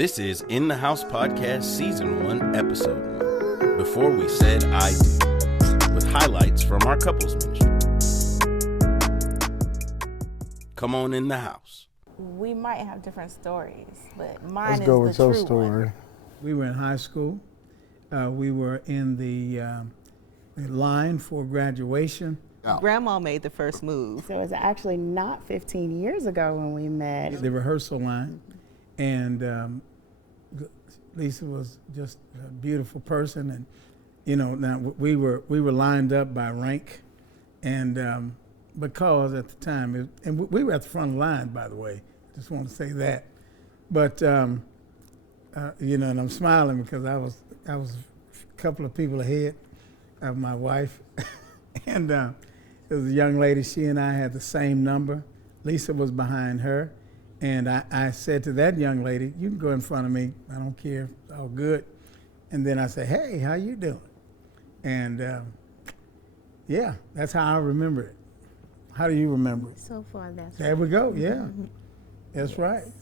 This is In the House Podcast Season 1, Episode 1, Before We Said I Do, with highlights from our couples ministry. Come on in the house. We might have different stories, but mine Let's is go the with your true story. one. We were in high school. We were in the line for graduation. Grandma made the first move. So it's actually not 15 years ago when we met. The rehearsal line, and Lisa was just a beautiful person, and now we were lined up by rank, and because at the time, we were at the front of the line, by the way. Just want to say that, but and I'm smiling because I was a couple of people ahead of my wife, and there was a young lady. She and I had the same number. Lisa was behind her. And I said to that young lady, you can go in front of me. I don't care. It's all good. And then I said, hey, how you doing? And yeah, that's how I remember it. How do you remember it? So far, that's There we go. Yeah, that's right. It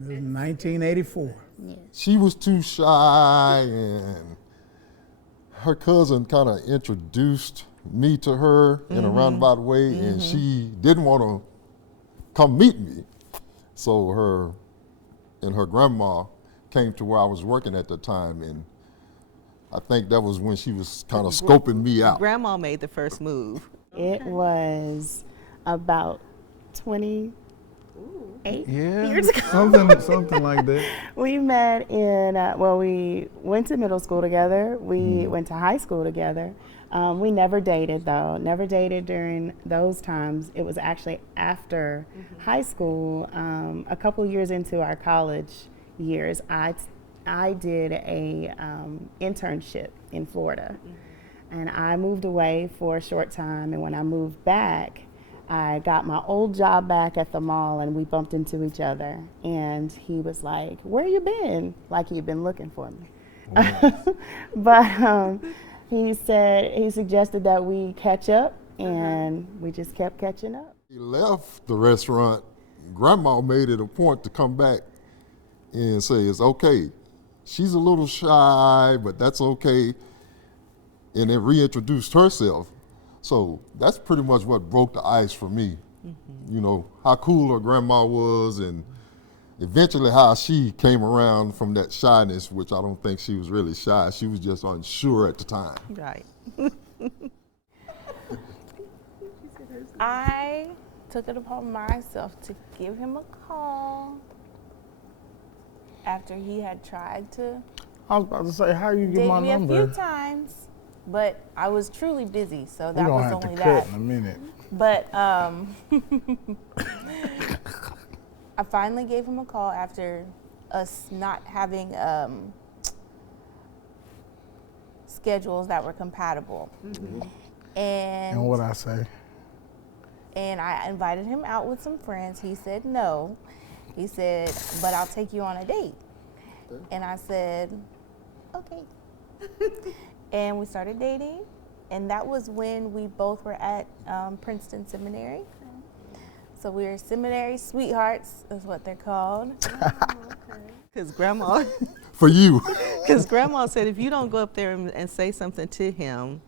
was 1984. Yes. She was too shy, and her cousin kind of introduced me to her in a roundabout way, and she didn't want to come meet me. So her grandma came to where I was working at the time, and I think that was when she was kind of scoping me out. Grandma made the first move. It was about 28 years ago. something like that. We met in, we went to middle school together. We went to high school together. We never dated, though. Never dated during those times. It was actually after high school, a couple years into our college years, I did a internship in Florida. And I moved away for a short time, and when I moved back, I got my old job back at the mall, and we bumped into each other. And he was like, where you been? Like he'd been looking for me. Wow. But he suggested that we catch up, and we just kept catching up. He left the restaurant. Grandma made it a point to come back and say, it's okay. She's a little shy, but that's okay. And then reintroduced herself. So that's pretty much what broke the ice for me. How cool her grandma was, and eventually how she came around from that shyness, which I don't think she was really shy. She was just unsure at the time. Right. I took it upon myself to give him a call after he had tried to I was about to say, how you get date my me number? a few times, but I was truly busy, so We're that going was to have to only cut that. in a minute. But I finally gave him a call after us not having schedules that were compatible. And And what I say? And I invited him out with some friends. He said no. He said, but I'll take you on a date. And I said, okay. And we started dating. And that was when we both were at Princeton Seminary. So we were seminary sweethearts, is what they're called. Because Grandma For you. said, if you don't go up there and say something to him,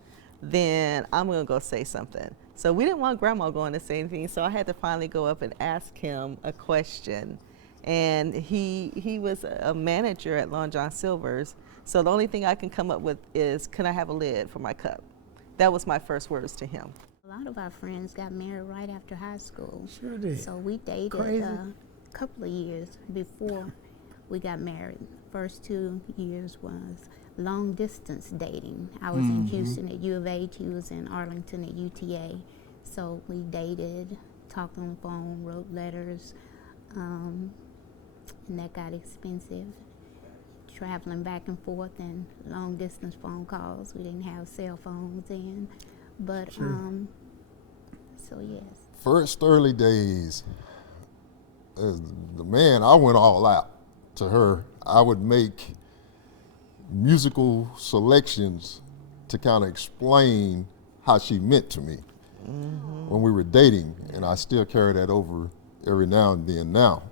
then I'm going to go say something. So we didn't want Grandma going to say anything, so I had to finally go up and ask him a question. And he was a manager at Long John Silver's, so the only thing I can come up with is, can I have a lid for my cup? That was my first words to him. A lot of our friends got married right after high school. Sure did. So we dated a couple of years before we got married. First 2 years was long distance dating. I was in Houston at U of H, he was in Arlington at UTA. So we dated, talked on the phone, wrote letters, and that got expensive. Traveling back and forth and long distance phone calls. We didn't have cell phones then. But so yes. First early days, as the man, I went all out to her. I would make musical selections to kind of explain how she meant to me when we were dating, and I still carry that over every now and then now.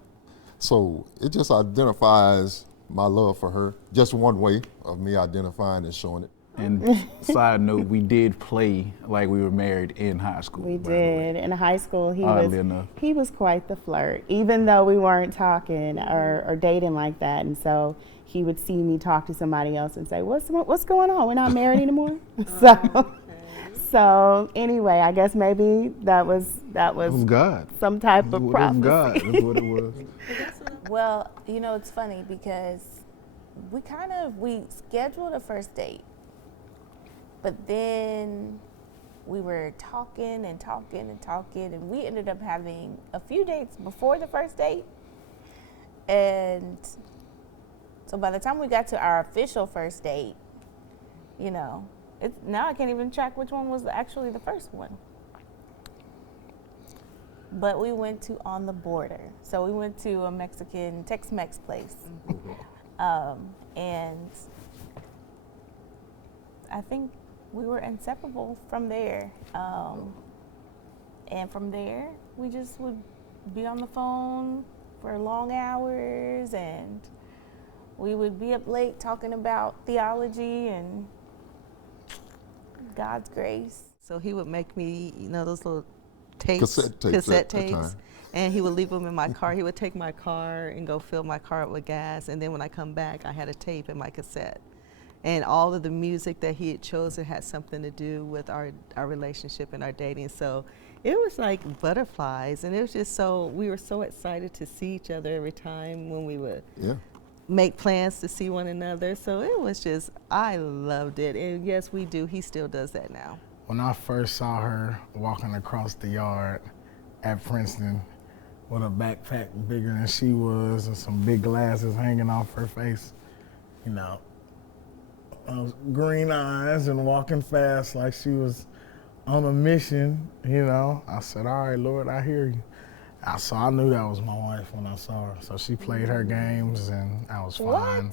So it just identifies my love for her. Just one way of me identifying and showing it. And side note, we did play like we were married in high school. We by the way. did. In high school, Oddly enough. he was quite the flirt, even though we weren't talking or dating like that. And so he would see me talk to somebody else and say, "What's going on? We're not married anymore." So anyway, I guess maybe that was It was God. some type It of was prophecy. God. That's what it was. Well, you know, it's funny because we scheduled a first date, but then we were talking and talking and talking, and we ended up having a few dates before the first date. And so by the time we got to our official first date, you know, now I can't even track which one was actually the first one. But we went to On the Border. So we went to a Mexican Tex-Mex place. And I think we were inseparable from there. And from there, we just would be on the phone for long hours, and we would be up late talking about theology and God's grace. So he would make me, you know, those little tapes, Cassette tapes at the time. and he would leave them in my car. He would take my car and go fill my car up with gas, and then when I come back, I had a tape in my cassette. And all of the music that he had chosen had something to do with our relationship and our dating. So it was like butterflies, and it was just we were so excited to see each other every time when we would make plans to see one another. So it was just, I loved it. And yes, we do. He still does that now. When I first saw her walking across the yard at Princeton with a backpack bigger than she was and some big glasses hanging off her face, you know, green eyes and walking fast like she was on a mission, you know, I said, all right, Lord, I hear you. I knew that was my wife when I saw her. So she played her games and I was fine.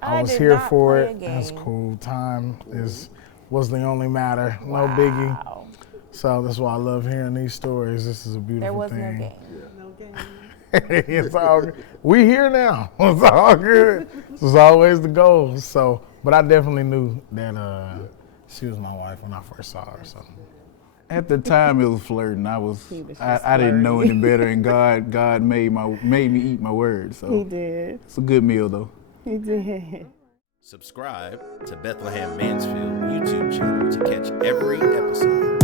I was here for it. That's cool. Time was the only matter. No biggie. So that's why I love hearing these stories. This is a beautiful thing. There was no game. It's all good. We here now. It's all good. This was always the goal. So, but I definitely knew that she was my wife when I first saw her. So. At the time, it was flirting. I didn't know any better, and God made me eat my words. So He did. it's a good meal, though. He did. Subscribe to Bethlehem Mansfield YouTube channel to catch every episode.